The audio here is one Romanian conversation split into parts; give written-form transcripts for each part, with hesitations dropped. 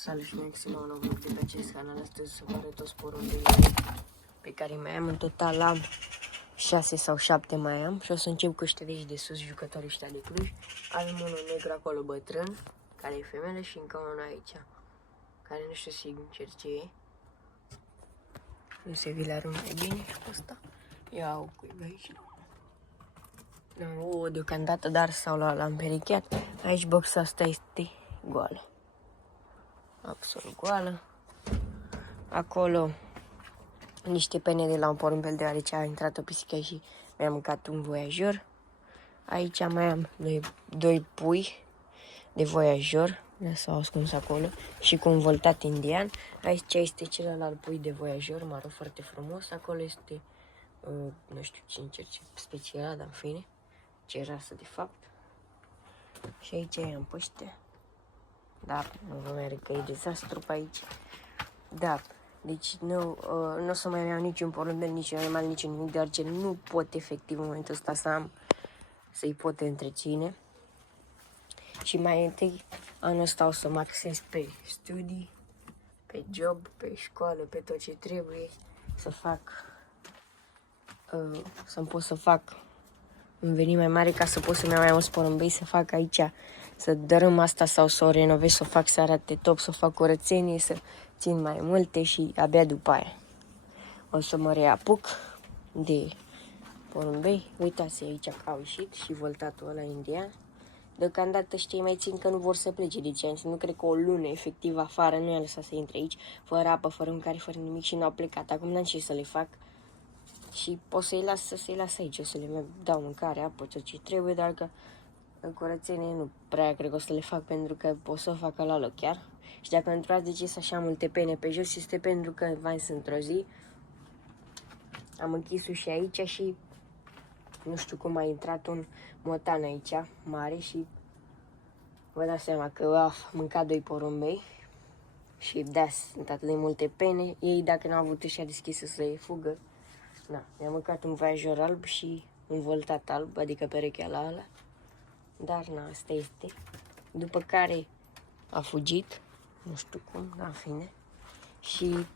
Salut și mersi la un nou vlog de pe acest canal. Astăzi să vă arăt toți porumbei pe care mai am. În total am 6 sau 7 mai am și o să încep cu ăștia de aici de sus, jucătorii ăștia de Cluj. Avem unul negru acolo bătrân, care e femeie, și încă unul aici, care nu știu sincer ce e. Nu se vi le arunc mai bine și pe ăsta. Ia o cuibă aici. Am ouă deocamdată, dar s-au luat la împericheat. Aici boxa asta este goală. Absolut goală. Acolo niște pene de la un porumbel, deoarece a intrat o pisică și mi-a mâncat un voiajor. Aici mai am doi pui de voiajor, s-au ascuns acolo, și cu un voltat indian. Aici este celălalt pui de voiajor, maro foarte frumos. Acolo este, nu știu sincer ce special, dar în fine, ce rasă de fapt. Și aici i-am pe ăștia. Da, nu vă mai arăt că e dezastru pe aici. Da, deci nu o să mai iau niciun porumbel, niciun animal, niciun nimic, deoarece nu pot efectiv în momentul ăsta să-i pot întreține. Și mai întâi anul ăsta o să mă axez pe studii, pe job, pe școală, pe tot ce trebuie să fac, să-mi pot să fac un venit mai mare ca să pot să-mi iau mai mulți porumbei, să fac aici, să dărâm asta sau să o renovez, să o fac să arate top, să fac curățenie, să țin mai multe și abia după aia o să mă reapuc de porumbei. Uitați aici că au ieșit și voltatul ăla indian. Deocamdată ăștia mai țin că nu vor să plece, deci nu cred că o lună efectiv afară nu i-a lăsat să intre aici, fără apă, fără mâncare, fără nimic, și n-au plecat. Acum n-am ce să le fac și pot să-i las aici, o să le dau mâncare, apă, tot ce trebuie, dar că în curățenie nu prea cred că o să le fac, pentru că pot să o facă la loc chiar. Și dacă întrebați de ce sunt așa multe pene pe jos, este pentru că într-o zi am închis ușa aici și nu știu cum a intrat un motan aici, mare, și vă dați seama că a mâncat 2 porumbei și de-aia sunt atât de multe pene. Ei, dacă n-au avut ușa deschisă să le fugă, na, mi-a mâncat un voiajor alb și un voltat alb, adică perechea la ăla. Dar na, asta este. După care a fugit, nu știu cum, dar în fine. Și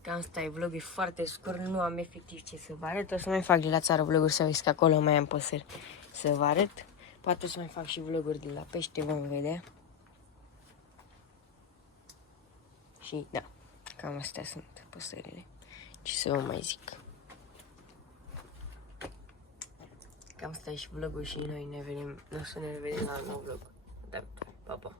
cam asta e vlogul, e foarte scurt, nu am efectiv ce să vă arăt. O să mai fac de la țară vloguri, să vezi că acolo mai am păsări să vă arăt. Poate o să mai fac și vloguri de la pește, vom vedea. Și da, cam astea sunt păsările. Ce să vă mai zic. Cam asta e și vlogul și noi ne vedem, o să ne revedem la un nou vlog. Da, pa, pa.